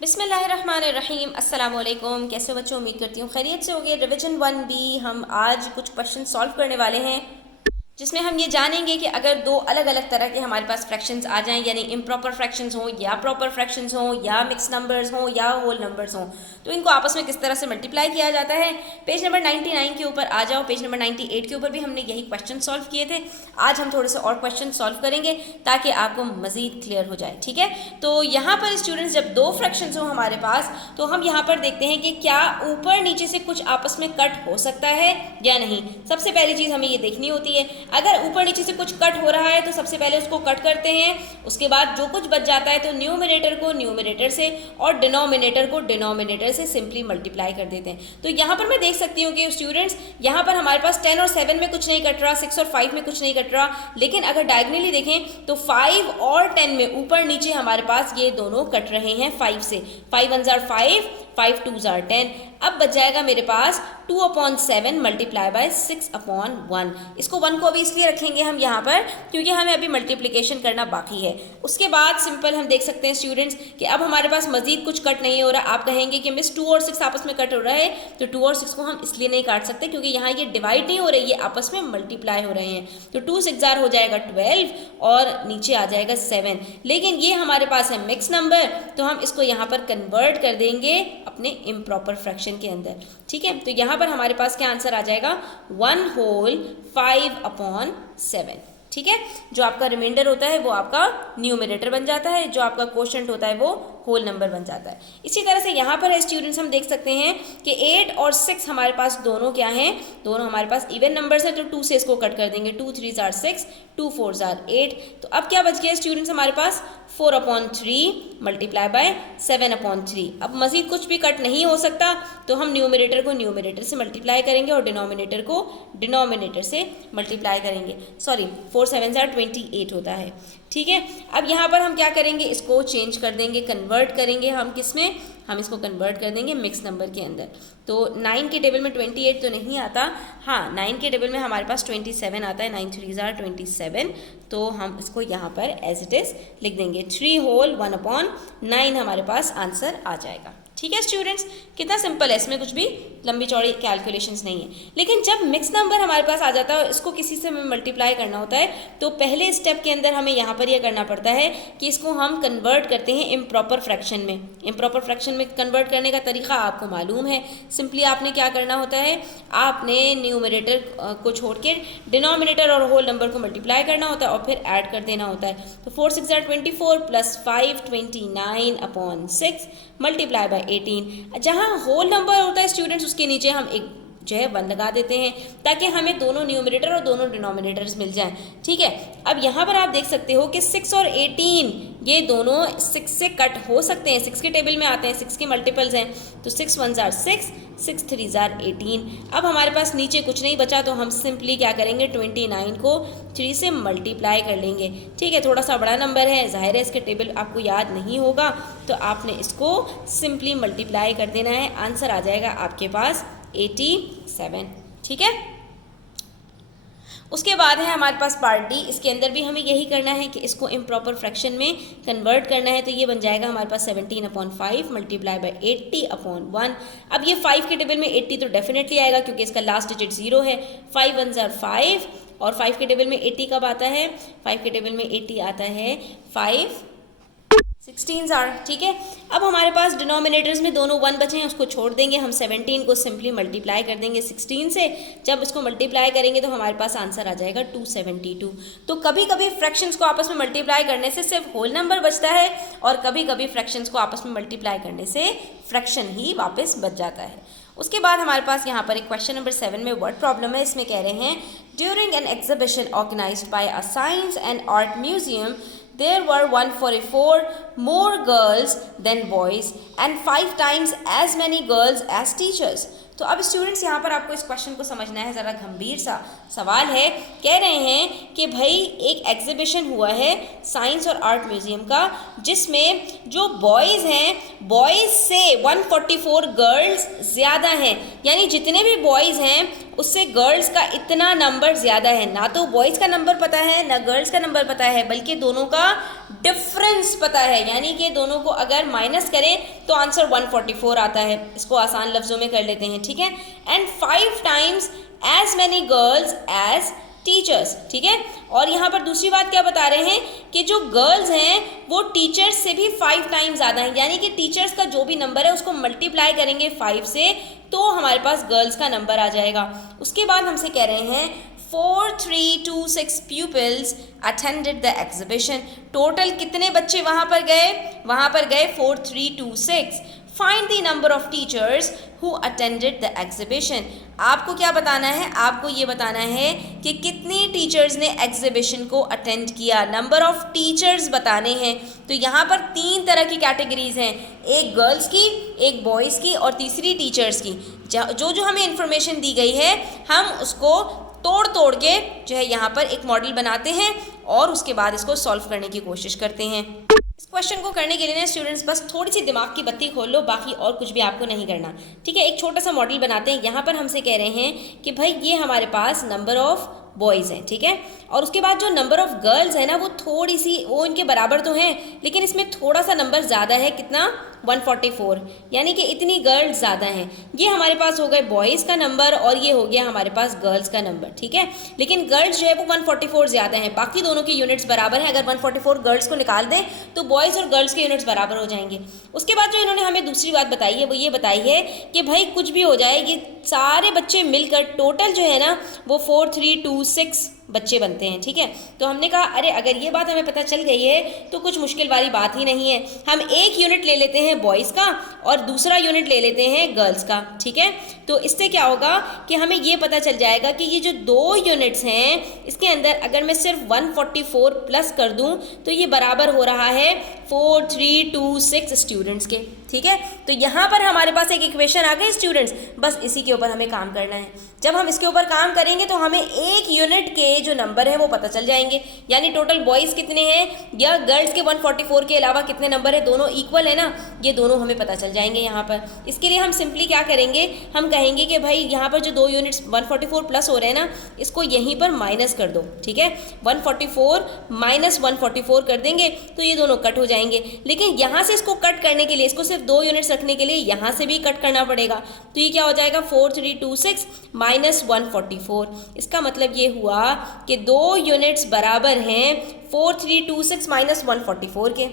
बिस्मिल्लाहिर्रहमानिर्रहीम। अस्सलाम वालेकुम। कैसे बच्चों, उम्मीद करती हूँ खैरियत से होंगे। रिवीजन 1B हम आज कुछ क्वेश्चन सॉल्व करने वाले हैं जिसमें हम ये जानेंगे कि अगर दो अलग अलग तरह के हमारे पास फ्रैक्शंस आ जाएं, यानी इम्प्रॉपर फ्रैक्शंस हों या प्रॉपर फ्रैक्शंस हों या मिक्स नंबर्स हों या होल नंबर्स हों, तो इनको आपस में किस तरह से मल्टीप्लाई किया जाता है। पेज नंबर 99 के ऊपर आ जाओ। पेज नंबर 98 के ऊपर भी हमने यही क्वेश्चन सॉल्व किए थे। आज हम थोड़े से और क्वेश्चन सॉल्व करेंगे ताकि आपको मज़ीद क्लियर हो जाए। ठीक है, तो यहाँ पर स्टूडेंट्स जब दो फ्रैक्शंस हों हमारे पास, तो हम यहाँ पर देखते हैं कि क्या ऊपर नीचे से कुछ आपस में कट हो सकता है या नहीं। सबसे पहली चीज़ हमें ये देखनी होती है, अगर ऊपर नीचे से कुछ कट हो रहा है तो सबसे पहले उसको कट करते हैं। उसके बाद जो कुछ बच जाता है तो न्यूमरेटर को न्यूमरेटर से और डिनोमिनेटर को डिनोमिनेटर से सिंपली मल्टीप्लाई कर देते हैं। तो यहाँ पर मैं देख सकती हूँ कि स्टूडेंट्स यहाँ पर हमारे पास 10 और 7 में कुछ नहीं कट रहा, 6 और 5 में कुछ नहीं कट रहा, लेकिन अगर डायगनली देखें तो 5 और 10 में ऊपर नीचे हमारे पास ये दोनों कट रहे हैं 5 से। 5 1 जार 5, 5 2 जार 10। अब बच जाएगा मेरे पास 2/7 मल्टीप्लाई बाय 6/1। इसको 1 को अभी इसलिए रखेंगे हम यहाँ पर क्योंकि हमें अभी मल्टीप्लिकेशन करना बाकी है। उसके बाद सिंपल हम देख सकते हैं स्टूडेंट्स कि अब हमारे पास मजीद कुछ कट नहीं हो रहा। आप कहेंगे कि मिस 2 और 6 आपस में कट हो रहा है, तो 2 और 6 को हम इसलिए नहीं काट सकते क्योंकि यहाँ ये डिवाइड नहीं हो रहे, ये आपस में मल्टीप्लाई हो रहे हैं। तो 2 6 जार हो जाएगा 12 और नीचे आ जाएगा 7। लेकिन ये हमारे पास है मिक्स नंबर, तो हम इसको यहाँ पर कन्वर्ट कर देंगे अपने इम्प्रॉपर फ्रैक्शन के अंदर। ठीक है, तो यहाँ पर हमारे पास क्या आंसर आ जाएगा 1 होल 5/7। ठीक है, जो आपका रिमाइंडर होता है वो आपका न्यूमरेटर बन जाता है, जो आपका क्वोशंट होता है वो होल नंबर बन जाता है। इसी तरह से यहाँ पर है स्टूडेंट्स, हम देख सकते हैं कि 8 और 6 हमारे पास दोनों क्या हैं, दोनों हमारे पास इवन नंबर्स हैं, तो 2 से इसको कट कर देंगे। 2 3 जार 6, 2 4 जार 8। तो अब क्या बच गया स्टूडेंट्स हमारे पास 4/3 मल्टीप्लाई बाय 7/3। अब मजीद कुछ भी कट नहीं हो सकता, तो हम न्यूमरेटर को न्यूमरेटर से मल्टीप्लाई करेंगे और डिनोमिनेटर को डिनोमिनेटर से मल्टीप्लाई करेंगे। सॉरी, 4 7 जार 28 होता है। ठीक है, अब यहाँ पर हम क्या करेंगे, इसको चेंज कर देंगे, कन्वर्ट करेंगे हम किस में, हम इसको कन्वर्ट कर देंगे मिक्स नंबर के अंदर। तो 9 के टेबल में 28 तो नहीं आता, हाँ 9 के टेबल में हमारे पास 27 आता है। 9 3 जार 27। तो हम इसको यहाँ पर एज इट इज़ लिख देंगे। 3 होल 1/9 हमारे पास आंसर आ जाएगा। ठीक है स्टूडेंट्स, कितना सिंपल है, इसमें कुछ भी लंबी चौड़ी कैलकुलेशंस नहीं है। लेकिन जब मिक्स नंबर हमारे पास आ जाता है और इसको किसी से हमें मल्टीप्लाई करना होता है, तो पहले स्टेप के अंदर हमें यहाँ पर यह करना पड़ता है कि इसको हम कन्वर्ट करते हैं इम्प्रॉपर फ्रैक्शन में। इम्प्रॉपर फ्रैक्शन में कन्वर्ट करने का तरीका आपको मालूम है। सिंपली आपने क्या करना होता है, आपने न्यूमरेटर को छोड़ के डिनोमिनेटर और होल नंबर को मल्टीप्लाई करना होता है और फिर ऐड कर देना होता है। तो 4 6 जार 24 प्लस 5 29/6 मल्टीप्लाई बाय 18। जहाँ होल नंबर होता है स्टूडेंट्स, उसके नीचे हम एक जो है 1 लगा देते हैं ताकि हमें दोनों न्यूमरेटर और दोनों डिनोमिनेटर्स मिल जाएं। ठीक है, अब यहाँ पर आप देख सकते हो कि 6 और 18 ये दोनों 6 से कट हो सकते हैं, 6 के टेबल में आते हैं, 6 के मल्टीपल्स हैं। तो 6 1 जार 6, 6 3 जार 18। अब हमारे पास नीचे कुछ नहीं बचा, तो हम सिंपली क्या करेंगे, 29 को 3 से मल्टीप्लाई कर लेंगे। ठीक है, थोड़ा सा बड़ा नंबर है, जाहिर है इसके टेबल आपको याद नहीं होगा, तो आपने इसको सिंपली मल्टीप्लाई कर देना है। आंसर आ जाएगा आपके पास 87। ठीक है, उसके बाद है हमारे पास पार्ट डी। इसके अंदर भी हमें यही करना है कि इसको इम्प्रॉपर फ्रैक्शन में कन्वर्ट करना है। तो ये बन जाएगा हमारे पास 17/5 मल्टीप्लाई बाय 80/1। अब ये 5 के टेबल में 80 तो डेफिनेटली आएगा क्योंकि इसका लास्ट डिजिट 0 है। 5 1 जार 5 और 5 के टेबल में 80 कब आता है, 5 के टेबल में 80 आता है 5 16 आर। ठीक है, अब हमारे पास डिनोमिनेटर्स में दोनों 1 बचे हैं, उसको छोड़ देंगे। हम 17 को सिंपली मल्टीप्लाई कर देंगे 16 से। जब इसको मल्टीप्लाई करेंगे तो हमारे पास आंसर आ जाएगा 272। तो कभी कभी फ्रैक्शंस को आपस में मल्टीप्लाई करने से सिर्फ होल नंबर बचता है और कभी कभी फ्रैक्शंस को आपस में मल्टीप्लाई करने से फ्रैक्शन ही वापस बच जाता है। उसके बाद हमारे पास यहाँ पर एक क्वेश्चन नंबर 7 में वर्ड प्रॉब्लम है। इसमें कह रहे हैं, during an exhibition organized by a science and art museum there were 144 more girls than boys and 5 times as many girls as teachers। तो अब स्टूडेंट्स यहाँ पर आपको इस क्वेश्चन को समझना है, ज़रा गंभीर सा सवाल है। कह रहे हैं कि भाई एक एग्जीबिशन हुआ है साइंस और आर्ट म्यूजियम का, जिसमें जो बॉयज़ हैं बॉयज़ से 144 गर्ल्स ज़्यादा हैं, यानी जितने भी बॉयज़ हैं उससे गर्ल्स का इतना नंबर ज़्यादा है। ना तो बॉयज़ का नंबर पता है ना गर्ल्स का नंबर पता है, बल्कि दोनों का डिफरेंस पता है। यानी कि दोनों को अगर माइनस करें तो आंसर 144 आता है। इसको आसान लफ्ज़ों में कर लेते हैं, ठीक है। And 5 times as many girls as teachers, ठीक है। और यहाँ पर दूसरी बात क्या बता रहे हैं कि जो गर्ल्स हैं वो टीचर्स से भी 5 टाइम्स ज़्यादा हैं। यानी कि टीचर्स का जो भी नंबर है उसको मल्टीप्लाई करेंगे 5 से तो हमारे पास गर्ल्स का नंबर आ जाएगा। उसके बाद हमसे कह रहे हैं 4326 pupils attended the exhibition। Total कितने बच्चे वहाँ पर गए 4326। Find the number of teachers who attended the exhibition। आपको क्या बताना है? आपको ये बताना है कि कितनी टीचर्स ने एग्जीबिशन को अटेंड किया। नंबर ऑफ टीचर्स बताने हैं। तो यहाँ पर 3 तरह की कैटेगरीज हैं, एक गर्ल्स की, एक बॉयज़ की और तीसरी टीचर्स की। जो हमें इंफॉर्मेशन दी गई है हम उसको तोड़ के जो है यहाँ पर एक मॉडल बनाते हैं और उसके बाद इसको सॉल्व करने की कोशिश करते हैं। इस क्वेश्चन को करने के लिए ना स्टूडेंट्स बस थोड़ी सी दिमाग की बत्ती खोल लो, बाकी और कुछ भी आपको नहीं करना, ठीक है। एक छोटा सा मॉडल बनाते हैं। यहाँ पर हमसे कह रहे हैं कि भाई ये हमारे पास नंबर ऑफ बॉयज़ हैं, ठीक है। और उसके बाद जो नंबर ऑफ गर्ल्स है ना वो थोड़ी सी वो इनके बराबर तो हैं, लेकिन इसमें थोड़ा सा नंबर ज़्यादा है। कितना? 144, यानी कि इतनी गर्ल्स ज़्यादा हैं। ये हमारे पास हो गए बॉयज़ का नंबर और ये हो गया हमारे पास गर्ल्स का नंबर, ठीक है। लेकिन गर्ल्स जो है वो 144 ज़्यादा हैं, बाकी दोनों के यूनिट्स बराबर हैं। अगर 144 गर्ल्स को निकाल दें तो बॉयज़ और गर्ल्स के यूनिट्स बराबर हो जाएंगे। उसके बाद जो इन्होंने हमें दूसरी बात बताई है वो ये बताई है कि भाई कुछ भी हो जाए ये सारे बच्चे मिलकर टोटल जो है ना वो 4326 बच्चे बनते हैं, ठीक है। तो हमने कहा अरे अगर ये बात हमें पता चल गई है तो कुछ मुश्किल वाली बात ही नहीं है। हम एक यूनिट ले लेते हैं बॉयज़ का और दूसरा यूनिट ले लेते हैं गर्ल्स का, ठीक है। तो इससे क्या होगा कि हमें ये पता चल जाएगा कि ये जो 2 यूनिट्स हैं इसके अंदर अगर मैं सिर्फ 144 प्लस कर दूं तो ये बराबर हो रहा है 4326 स्टूडेंट्स के, ठीक है। तो यहाँ पर हमारे पास एक इक्वेशन आ गई स्टूडेंट्स, बस इसी के ऊपर हमें काम करना है। जब हम इसके ऊपर काम करेंगे तो हमें एक यूनिट के जो नंबर है वो पता चल जाएंगे। यानी टोटल बॉयज़ कितने हैं या गर्ल्स के 144 के अलावा कितने नंबर है, दोनों इक्वल है ना, ये दोनों हमें पता चल जाएंगे यहाँ पर। इसके लिए हम सिंपली क्या करेंगे, हम कहेंगे कि भाई यहाँ पर जो 2 यूनिट्स 144 प्लस हो रहे हैं ना इसको यहीं पर माइनस कर दो, ठीक है। 144 माइनस 144 कर देंगे तो ये दोनों कट हो जाएंगे। लेकिन यहाँ से इसको कट करने के लिए, इसको सिर्फ 2 यूनिट्स रखने के लिए यहाँ से भी कट करना पड़ेगा। तो ये क्या हो जाएगा 4326 माइनस 144। इसका मतलब ये हुआ कि 2 यूनिट्स बराबर हैं 4326 माइनस 144 के।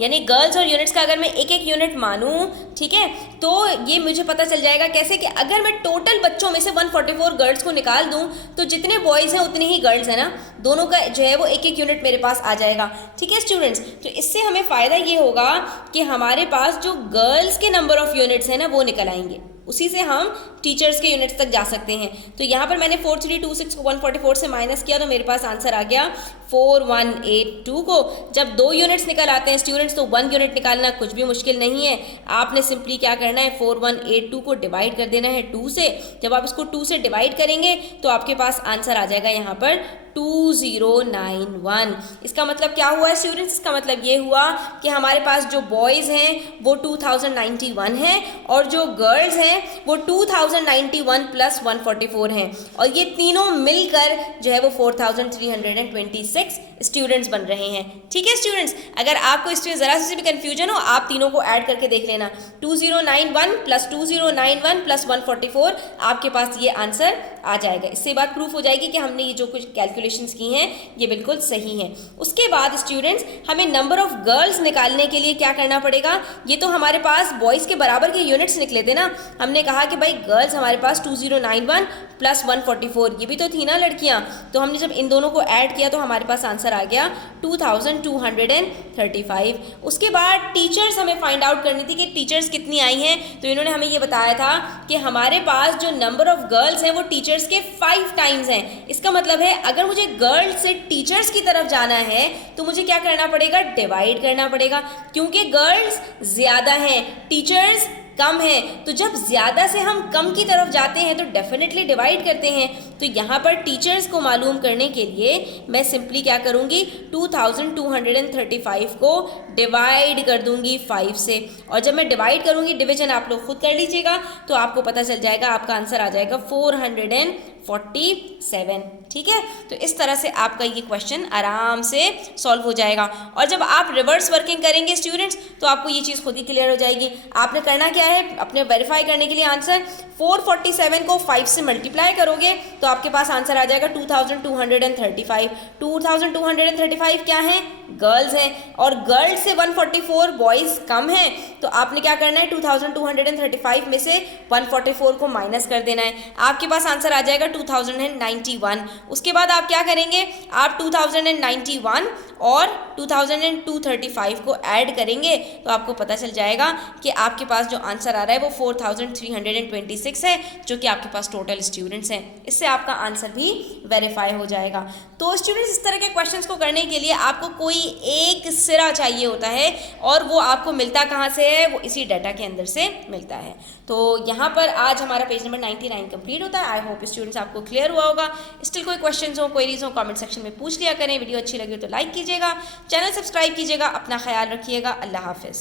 यानी गर्ल्स और यूनिट्स का अगर मैं एक एक यूनिट मानूं, ठीक है, तो ये मुझे पता चल जाएगा कैसे कि अगर मैं टोटल बच्चों में से 144 गर्ल्स को निकाल दूं तो जितने बॉयज़ हैं उतने ही गर्ल्स हैं ना, दोनों का जो है वो एक एक यूनिट मेरे पास आ जाएगा, ठीक है स्टूडेंट्स। तो इससे हमें फ़ायदा ये होगा कि हमारे पास जो गर्ल्स के नंबर ऑफ़ यूनिट्स हैं ना वो निकल आएंगे, उसी से हम टीचर्स के यूनिट्स तक जा सकते हैं। तो यहाँ पर मैंने 4326 को 144 से माइनस किया तो मेरे पास आंसर आ गया 4182 को। जब 2 यूनिट्स निकल आते हैं स्टूडेंट्स तो 1 यूनिट निकालना कुछ भी मुश्किल नहीं है। आपने सिंपली क्या करना है 4182 को डिवाइड कर देना है 2 से। जब आप इसको 2 से डिवाइड करेंगे तो आपके पास आंसर आ जाएगा यहाँ पर 2091। इसका मतलब क्या हुआ है स्टूडेंट्स? इसका मतलब ये हुआ कि हमारे पास जो बॉयज़ हैं वो 2091 हैं और जो गर्ल्स हैं वो 2091 प्लस 144 हैं और ये तीनों मिलकर जो है वो 4326 स्टूडेंट्स बन रहे हैं, ठीक है स्टूडेंट्स। अगर आपको इसमें ज़रा से भी कन्फ्यूजन हो आप तीनों को ऐड करके देख लेना, 2091 प्लस 2091 प्लस 144 आपके पास ये आंसर आ जाएगा। इससे बात प्रूफ हो जाएगी कि हमने ये जो कुछ कैलकुलेशंस की हैं ये बिल्कुल सही हैं। उसके बाद स्टूडेंट्स हमें नंबर ऑफ़ गर्ल्स निकालने के लिए क्या करना पड़ेगा, ये तो हमारे पास बॉयज़ के बराबर के यूनिट्स निकले थे ना। हमने कहा कि भाई गर्ल्स हमारे पास 2091 प्लस 144 ये भी तो थी ना लड़कियाँ, तो हमने जब इन दोनों को ऐड किया तो हमारे पास आंसर आ गया 2235। उसके बाद टीचर्स हमें फाइंड आउट करनी थी कि टीचर्स कितनी आई हैं। तो इन्होंने हमें ये बताया था कि हमारे पास जो नंबर ऑफ़ गर्ल्स हैं वो टीचर्स के 5 टाइम्स हैं। इसका मतलब है अगर मुझे गर्ल्स से टीचर्स की तरफ जाना है तो मुझे क्या करना पड़ेगा, डिवाइड करना पड़ेगा, क्योंकि गर्ल्स ज़्यादा हैं टीचर्स कम है। तो जब ज़्यादा से हम कम की तरफ जाते हैं तो डेफिनेटली डिवाइड करते हैं। तो यहाँ पर टीचर्स को मालूम करने के लिए मैं सिंपली क्या करूँगी 2235 को डिवाइड कर दूंगी 5 से, और जब मैं डिवाइड करूंगी, डिवीजन आप लोग खुद कर लीजिएगा, तो आपको पता चल जाएगा, आपका आंसर आ जाएगा 447। ठीक है, तो इस तरह से आपका ये क्वेश्चन आराम से सॉल्व हो जाएगा। और जब आप रिवर्स वर्किंग करेंगे स्टूडेंट्स, तो आपको ये चीज़ खुद ही क्लियर हो जाएगी। आपने करना क्या है, अपने वेरीफाई करने के लिए आंसर 447 को 5 से मल्टीप्लाई करोगे तो आपके पास आंसर आ जाएगा 2235। 2235 क्या है, गर्ल्स हैं, और गर्ल्स से 144 बॉयज़ कम हैं, तो आपने क्या करना है, 2235 में से 144 को माइनस कर देना है, आपके पास आंसर आ जाएगा 2091। उसके बाद आप क्या करेंगे, आप 2091 और 2235 को ऐड करेंगे तो आपको पता चल जाएगा कि आपके पास जो आंसर आ रहा है वो 4326 है, जो कि आपके पास टोटल स्टूडेंट्स हैं। इससे आपका आंसर भी वेरीफाई हो जाएगा। तो स्टूडेंट्स, इस तरह के क्वेश्चंस को करने के लिए आपको कोई एक सिरा चाहिए होता है, और वो आपको मिलता कहाँ से है, वो इसी डाटा के अंदर से मिलता है। तो यहाँ पर आज हमारा पेज नंबर 99 कंप्लीट होता है। आई होप स्टूडेंट्स आपको क्लियर हुआ होगा। स्टिल कोई क्वेश्चंस हो, क्वेरीज हो, कमेंट सेक्शन में पूछ लिया करें। वीडियो अच्छी लगी तो लाइक कीजिएगा, चैनल सब्सक्राइब कीजिएगा। अपना ख्याल रखिएगा। अल्लाह हाफिज़।